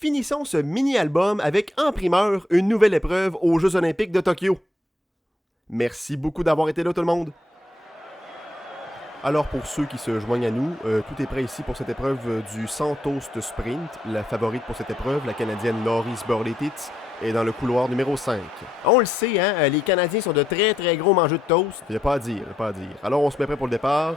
finissons ce mini-album avec en primeur une nouvelle épreuve aux Jeux Olympiques de Tokyo. Merci beaucoup d'avoir été là tout le monde. Alors pour ceux qui se joignent à nous, tout est prêt ici pour cette épreuve du 100 toast sprint. La favorite pour cette épreuve, la Canadienne Laurie Sborletitz, est dans le couloir numéro 5. On le sait, hein, les Canadiens sont de très très gros mangeux de toast. Il n'y a pas à dire, Alors on se met prêt pour le départ.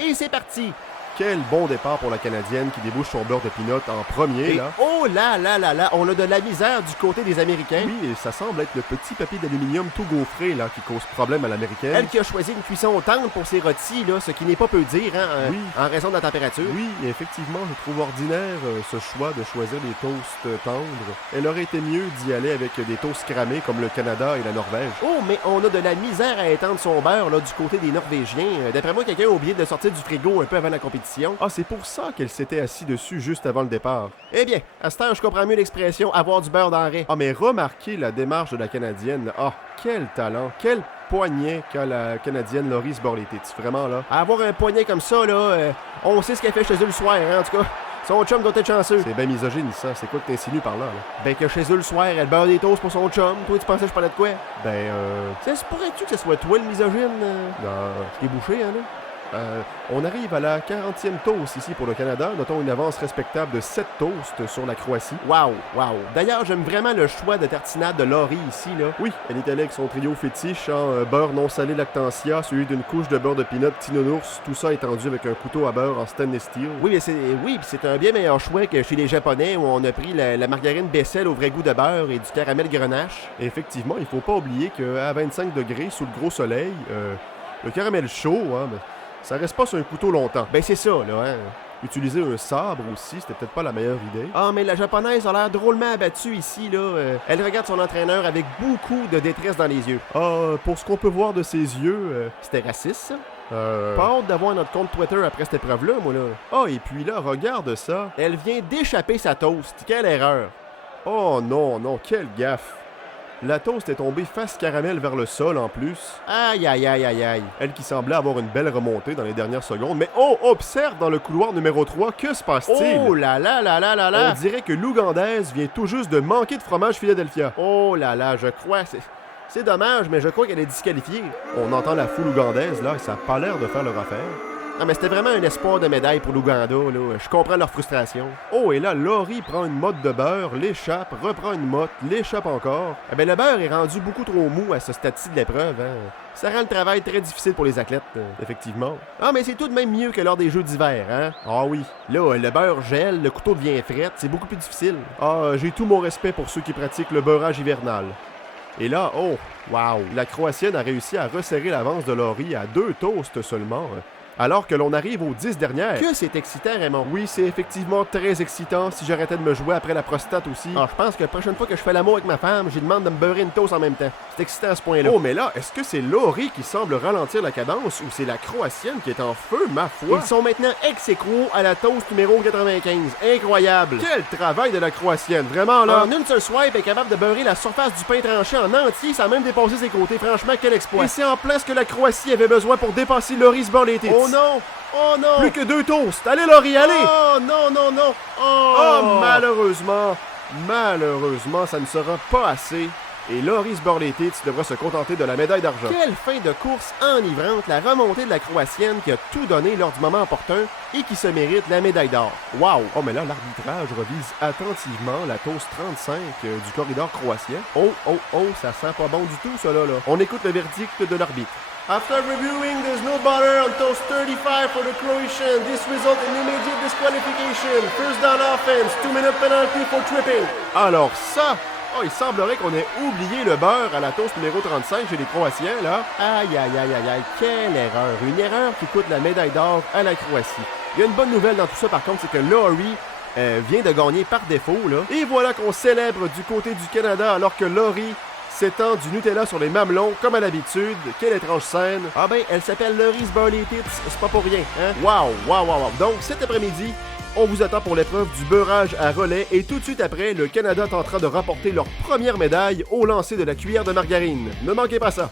Et c'est parti! Quel bon départ pour la Canadienne qui débouche son beurre de peanut en premier, là. Oh là là là là, on a de la misère du côté des Américains. Oui, et ça semble être le petit papier d'aluminium tout gaufré, là, qui cause problème à l'Américaine. Elle qui a choisi une cuisson tendre pour ses rôtis, là, ce qui n'est pas peu dire, hein, oui. En raison de la température. Oui, effectivement, je trouve ordinaire ce choix de choisir des toasts tendres. Elle aurait été mieux d'y aller avec des toasts cramés comme le Canada et la Norvège. Oh, mais on a de la misère à étendre son beurre, là, du côté des Norvégiens. D'après moi, quelqu'un a oublié de le sortir du frigo un peu avant la compétition. Ah, c'est pour ça qu'elle s'était assise dessus juste avant le départ. Eh bien, à cette heure, je comprends mieux l'expression « avoir du beurre dans le raie ». Ah, mais remarquez la démarche de la Canadienne. Ah, quel talent, quel poignet qu'a la Canadienne Laurie Sborletitz. Vraiment, là. À avoir un poignet comme ça, là, on sait ce qu'elle fait chez eux le soir, hein, en tout cas. Son chum doit être chanceux. C'est bien misogyne, ça. C'est quoi que t'insinues par là? Ben, que chez eux le soir, elle beurre des toasts pour son chum. Toi, tu pensais que je parlais de quoi? Ben, ça se pourrait-tu que ce soit toi le misogyne? Non, je t'ai bouché, hein, là? On arrive à la 40e toast ici pour le Canada. Notons une avance respectable de 7 toasts sur la Croatie. Wow. D'ailleurs, j'aime vraiment le choix de tartinade de Laurie ici, là. Oui, elle est allée avec son trio fétiche en beurre non salé Lactantia, suivi d'une couche de beurre de peanut petit nounours, tout ça étendu avec un couteau à beurre en stainless steel. Oui, mais c'est un bien meilleur choix que chez les Japonais où on a pris la margarine Bessel au vrai goût de beurre et du caramel grenache. Et effectivement, il faut pas oublier qu'à 25 degrés sous le gros soleil, le caramel chaud, hein, ça reste pas sur un couteau longtemps. Ben c'est ça, là, hein. Utiliser un sabre aussi, c'était peut-être pas la meilleure idée. Ah, mais la japonaise a l'air drôlement abattue ici, là. Elle regarde son entraîneur avec beaucoup de détresse dans les yeux. Ah, pour ce qu'on peut voir de ses yeux, c'était raciste, ça? Pas hâte d'avoir notre compte Twitter après cette épreuve-là, moi, là. Ah, et puis là, regarde ça. Elle vient d'échapper sa toast. Quelle erreur. Oh non, quelle gaffe. La toast est tombée face caramel vers le sol en plus. Aïe. Elle qui semblait avoir une belle remontée dans les dernières secondes. Mais oh, observe dans le couloir numéro 3, que se passe-t-il? Oh là là. On dirait que l'Ougandaise vient tout juste de manquer de fromage Philadelphia. Oh là là, je crois... C'est dommage, mais je crois qu'elle est disqualifiée. On entend la foule ougandaise, là, et ça n'a pas l'air de faire leur affaire. Ah, mais c'était vraiment un espoir de médaille pour l'Ouganda, là. Je comprends leur frustration. Oh, et là, Laurie prend une motte de beurre, l'échappe, reprend une motte, l'échappe encore. Eh bien, le beurre est rendu beaucoup trop mou à ce stade-ci de l'épreuve, hein. Ça rend le travail très difficile pour les athlètes, effectivement. Ah, mais c'est tout de même mieux que lors des Jeux d'hiver, hein. Ah oui. Là, le beurre gèle, le couteau devient fret, c'est beaucoup plus difficile. Ah, j'ai tout mon respect pour ceux qui pratiquent le beurrage hivernal. Et là, oh, wow, la Croatienne a réussi à resserrer l'avance de Laurie à 2 toasts seulement, alors que l'on arrive aux 10 dernières. Que c'est excitant, Raymond. Oui, c'est effectivement très excitant si j'arrêtais de me jouer après la prostate aussi. Ah, je pense que la prochaine fois que je fais l'amour avec ma femme, j'ai demande de me beurrer une toast en même temps. C'est excitant à ce point-là. Oh, mais là, est-ce que c'est Laurie qui semble ralentir la cadence ou c'est la Croatienne qui est en feu, ma foi? Ils sont maintenant ex-aequo à la toast numéro 95. Incroyable. Quel travail de la Croatienne, vraiment là. En une seule swipe, elle est capable de beurrer la surface du pain tranché en entier sans même dépasser ses côtés. Franchement, quel exploit. Et c'est en place que la Croatie avait besoin pour dépasser Laurie Sborletitz. Oh non! Oh non! Plus que 2 toasts! Allez, Laurie, allez! Oh non! Oh, malheureusement, ça ne sera pas assez. Et Laurie Sborletitz devra se contenter de la médaille d'argent. Quelle fin de course enivrante, la remontée de la Croatienne qui a tout donné lors du moment opportun et qui se mérite la médaille d'or. Wow! Oh, mais là, l'arbitrage revise attentivement la toast 35 du corridor croatien. Oh, ça sent pas bon du tout, ça, là. On écoute le verdict de l'arbitre. After reviewing, there's no butter on toast 35 for the Croatian. This result in immediate disqualification. First down offense, 2-minute penalty for tripping. Alors ça, il semblerait qu'on ait oublié le beurre à la toast numéro 35 chez les Croatiens, là. Aïe, quelle erreur. Une erreur qui coûte la médaille d'or à la Croatie. Il y a une bonne nouvelle dans tout ça, par contre, c'est que Laurie vient de gagner par défaut, là. Et voilà qu'on célèbre du côté du Canada, alors que Laurie s'étend du Nutella sur les mamelons, comme à l'habitude. Quelle étrange scène. Ah ben, elle s'appelle Laurie Sborletitz, c'est pas pour rien, hein? Wow. Donc, cet après-midi, on vous attend pour l'épreuve du beurrage à relais et tout de suite après, le Canada tentera de remporter leur première médaille au lancer de la cuillère de margarine. Ne manquez pas ça.